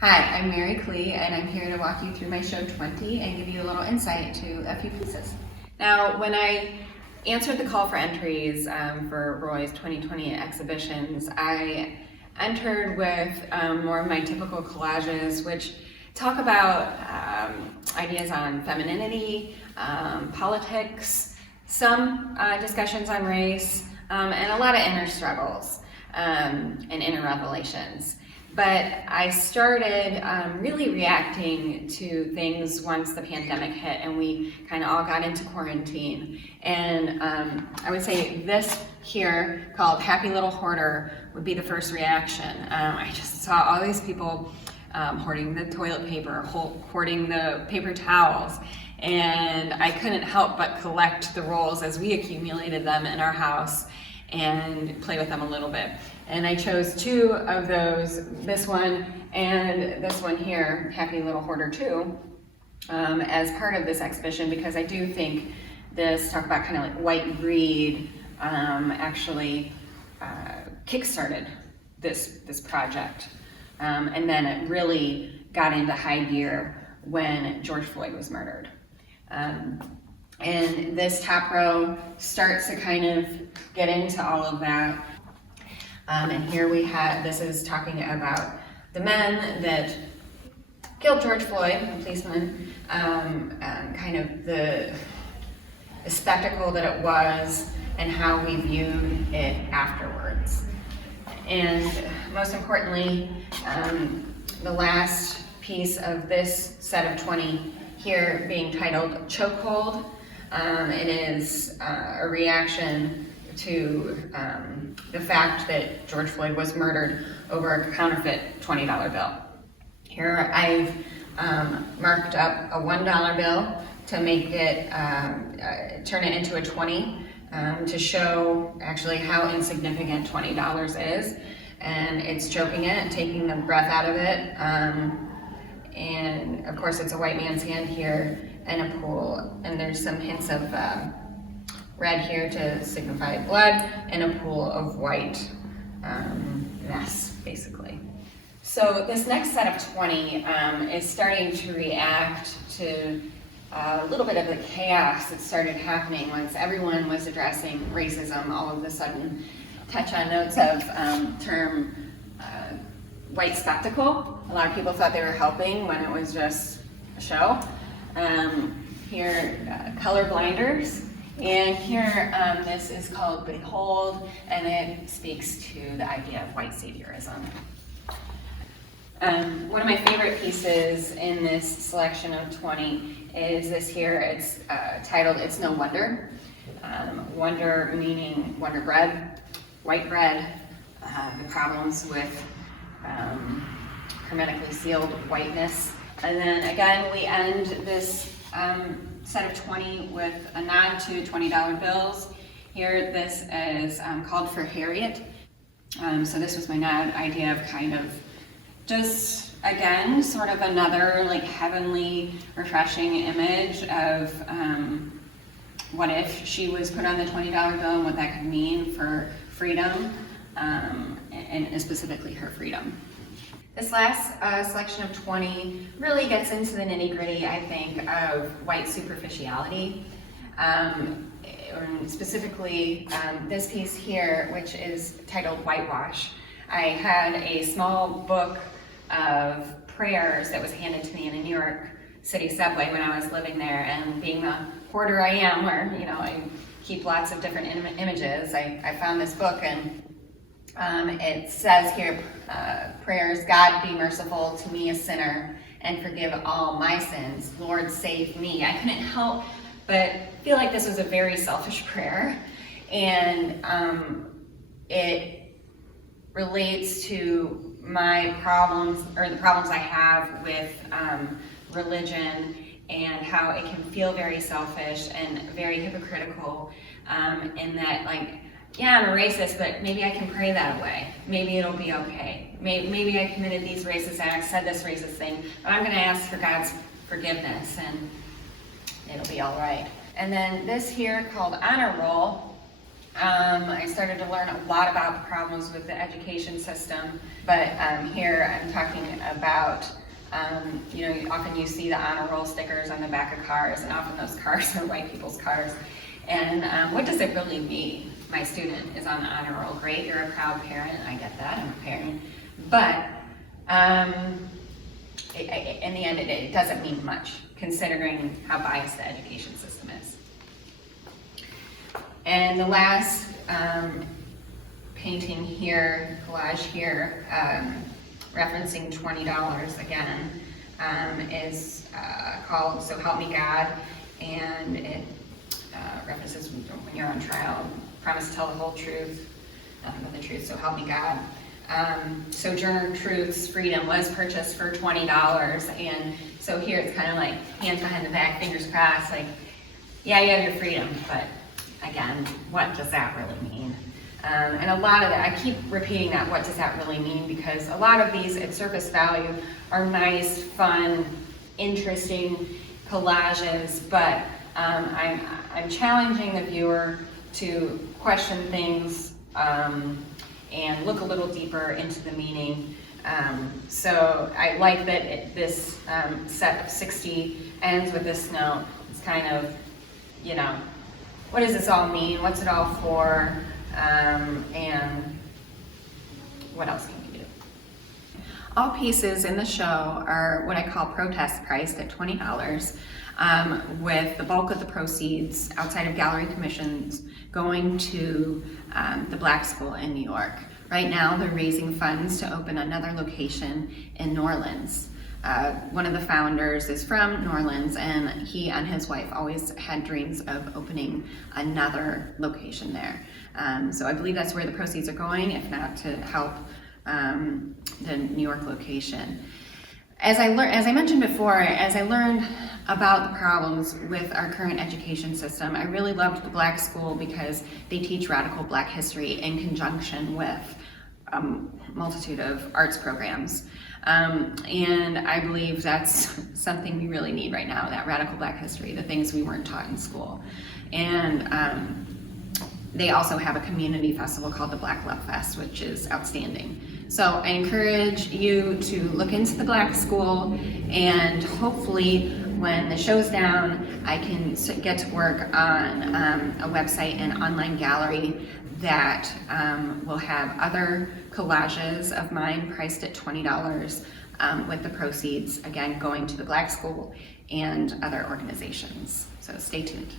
Hi, I'm Mary Klie, and I'm here to walk you through my show 20 and give you a little insight to a few pieces. Now, when I answered the call for entries for Roy's 2020 exhibitions, I entered with more of my typical collages, which talk about ideas on femininity, politics, some discussions on race, and a lot of inner struggles and inner revelations. But I started really reacting to things once the pandemic hit and we kind of all got into quarantine. And I would say this here, called Happy Little Hoarder, would be the first reaction. I just saw all these people hoarding the toilet paper, hoarding the paper towels, and I couldn't help but collect the rolls as we accumulated them in our house and play with them a little bit. And I chose two of those, this one and this one here, Happy Little Hoarder 2, as part of this exhibition, because I do think this talk about kind of like white greed actually kickstarted this project. And then it really got into high gear when George Floyd was murdered. And this top row starts to kind of get into all of that. And here we have, this is talking about the men that killed George Floyd, the policeman, kind of the spectacle that it was and how we viewed it afterwards. And most importantly, the last piece of this set of 20 here being titled Chokehold. It is a reaction to the fact that George Floyd was murdered over a counterfeit $20 bill. Here I've marked up a $1 bill to make it, turn it into a 20 to show actually how insignificant $20 is. And it's choking it, taking the breath out of it. And of course it's a white man's hand here and a pool, and there's some hints of red here to signify blood, and a pool of white mess, basically. So this next set of 20 is starting to react to a little bit of the chaos that started happening once everyone was addressing racism. All of a sudden, touch on notes of term white spectacle. A lot of people thought they were helping when it was just a show. Here, color blinders. And here, this is called Behold, and it speaks to the idea of white saviorism. One of my favorite pieces in this selection of 20 is this here. It's titled It's No Wonder. Wonder meaning Wonder Bread, white bread, the problems with hermetically sealed whiteness. And then again, we end this set of 20 with a nod to $20 bills. Here, this is called for Harriet. So this was my nod idea of kind of just, again, sort of another like heavenly, refreshing image of what if she was put on the $20 bill and what that could mean for freedom, and specifically her freedom. This last selection of 20 really gets into the nitty-gritty, I think, of white superficiality. Specifically, this piece here, which is titled Whitewash. I had a small book of prayers that was handed to me in a New York City subway when I was living there, and being the hoarder I am, where I keep lots of different images, I found this book, and it says here, prayers, God be merciful to me a sinner and forgive all my sins. Lord, save me. I couldn't help but feel like this was a very selfish prayer, and it relates to my problems, or the problems I have with religion, and how it can feel very selfish and very hypocritical, in that, like, yeah, I'm a racist, but maybe I can pray that away. Maybe it'll be okay. Maybe I committed these racist acts, said this racist thing, but I'm going to ask for God's forgiveness, and it'll be all right. And then this here, called Honor Roll, I started to learn a lot about the problems with the education system, but here I'm talking about, often you see the honor roll stickers on the back of cars, and often those cars are white people's cars. And what does it really mean? My student is on the honor roll. Great, you're a proud parent. I get that, I'm a parent. But in the end, it doesn't mean much, considering how biased the education system is. And the last painting here, collage here, referencing $20 again, is called So Help Me God, and it references when you're on trial, promise to tell the whole truth, nothing but the truth, so help me God. Sojourner Truth's freedom was purchased for $20, and so here it's kind of like hands behind the back, fingers crossed, like, yeah, you have your freedom, but again, what does that really mean? And a lot of that, I keep repeating that, what does that really mean? Because a lot of these at surface value are nice, fun, interesting collages, but I'm challenging the viewer to question things and look a little deeper into the meaning. So I like that this set of 60 ends with this note. It's kind of, what does this all mean? What's it all for? And what else can we do? All pieces in the show are what I call protest priced at $20, with the bulk of the proceeds outside of gallery commissions going to the Black School in New York. Right now, they're raising funds to open another location in New Orleans. One of the founders is from New Orleans, and he and his wife always had dreams of opening another location there. So I believe that's where the proceeds are going, if not to help the New York location. As I mentioned before, as I learned about the problems with our current education system, I really loved the Black School because they teach radical Black history in conjunction with a multitude of arts programs. And I believe that's something we really need right now, that radical Black history, the things we weren't taught in school. And they also have a community festival called the Black Love Fest, which is outstanding. So I encourage you to look into the Black School, and hopefully when the show's down, I can get to work on a website and online gallery that will have other collages of mine priced at $20, with the proceeds, again, going to the Black School and other organizations. So stay tuned.